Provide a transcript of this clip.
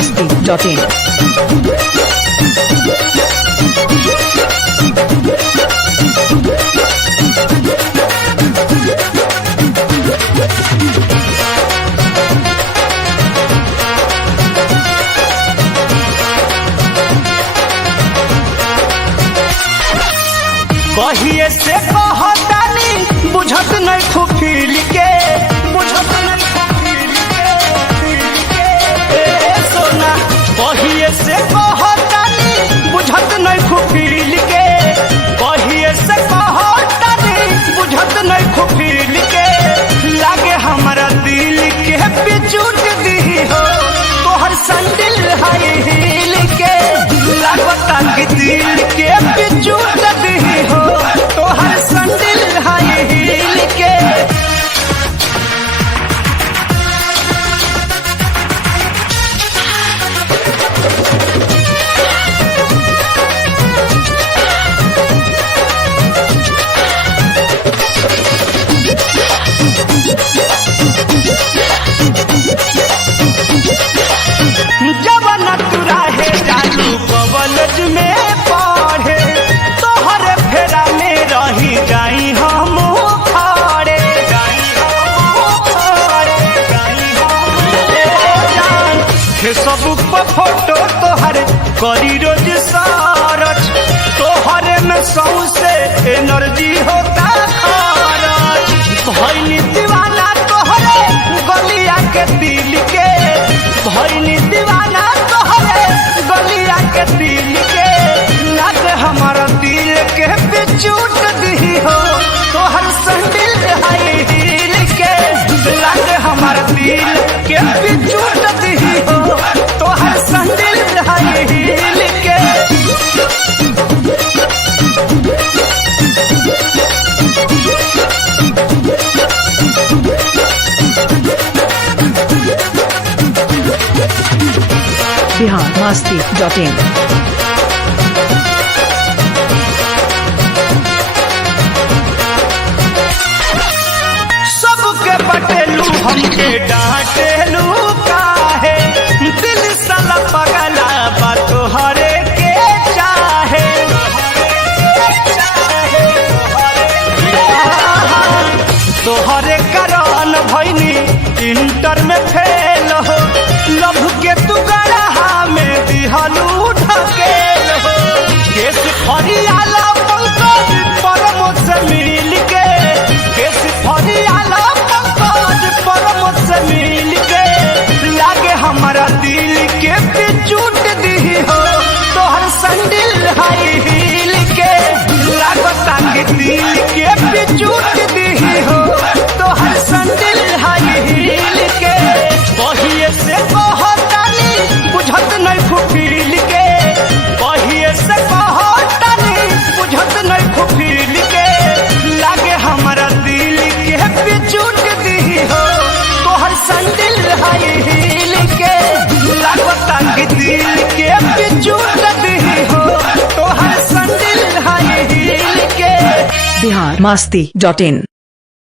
biharmasti.in। कहिए से कहतानी बुझत नहीं खुफिल के बुझत नहीं खुफिल के सोना कहिए से कहतानी बुझत नहीं खुफिल के कहिए से कहतानी बुझत नहीं खुफिल के लागे हमारा दिल के बिजूट दी हो तोहर संदिल हाई हिल के लागता कि दिल के बिजूट दी हो तोहर संदिल हाई हिल के जवन तुरा है जादू कॉलेज में पढ़े तोहरे फेरा में रही जाई हम खड़े फेसबुक पर फोटो तोहरे करी रोज सरच तोहरे में सौसे एनर्जी होता खरच भइनी दीवाना तोहरे गलिया के दिल के भइनी दीवाना तोहरे गलिया के दिल के लागे हमारा दिल के बिचूट दी हो तोहर संदिल हाई हिल के लागे हमारा दिल के बिचूट दी हो तोहर संदिल हाई हिल के biharmasti.in। सबके बटेलू हमके डांटेलू काहे दिल साला पगला बा तोहरे के चाहे तोहरे कारण भइनी इंटर में फेल हो लभ के तू गढ़ा में दिहलू ढकेल हो केस फरियाला पंकज परम से मिल के केस फरियाला पंकज परम से मिल के लागे हमारा दिल के बिचूट दी हो तोहर संदिल हाई हिल के लागता कि दिल के बिचूट दी हो तोहर संदिल हाई हिल के कहिए से कहतानी बुझत नहीं खुफिल के कहिए से कहतानी बुझत नहीं खुफिल के लागे हमारा दिल के बिचूट दी हो तोहर संदिल हाई हिल के लागता कि दिल के बिचूट दी हो तोहर संदिल हाई हिल के biharmasti.in।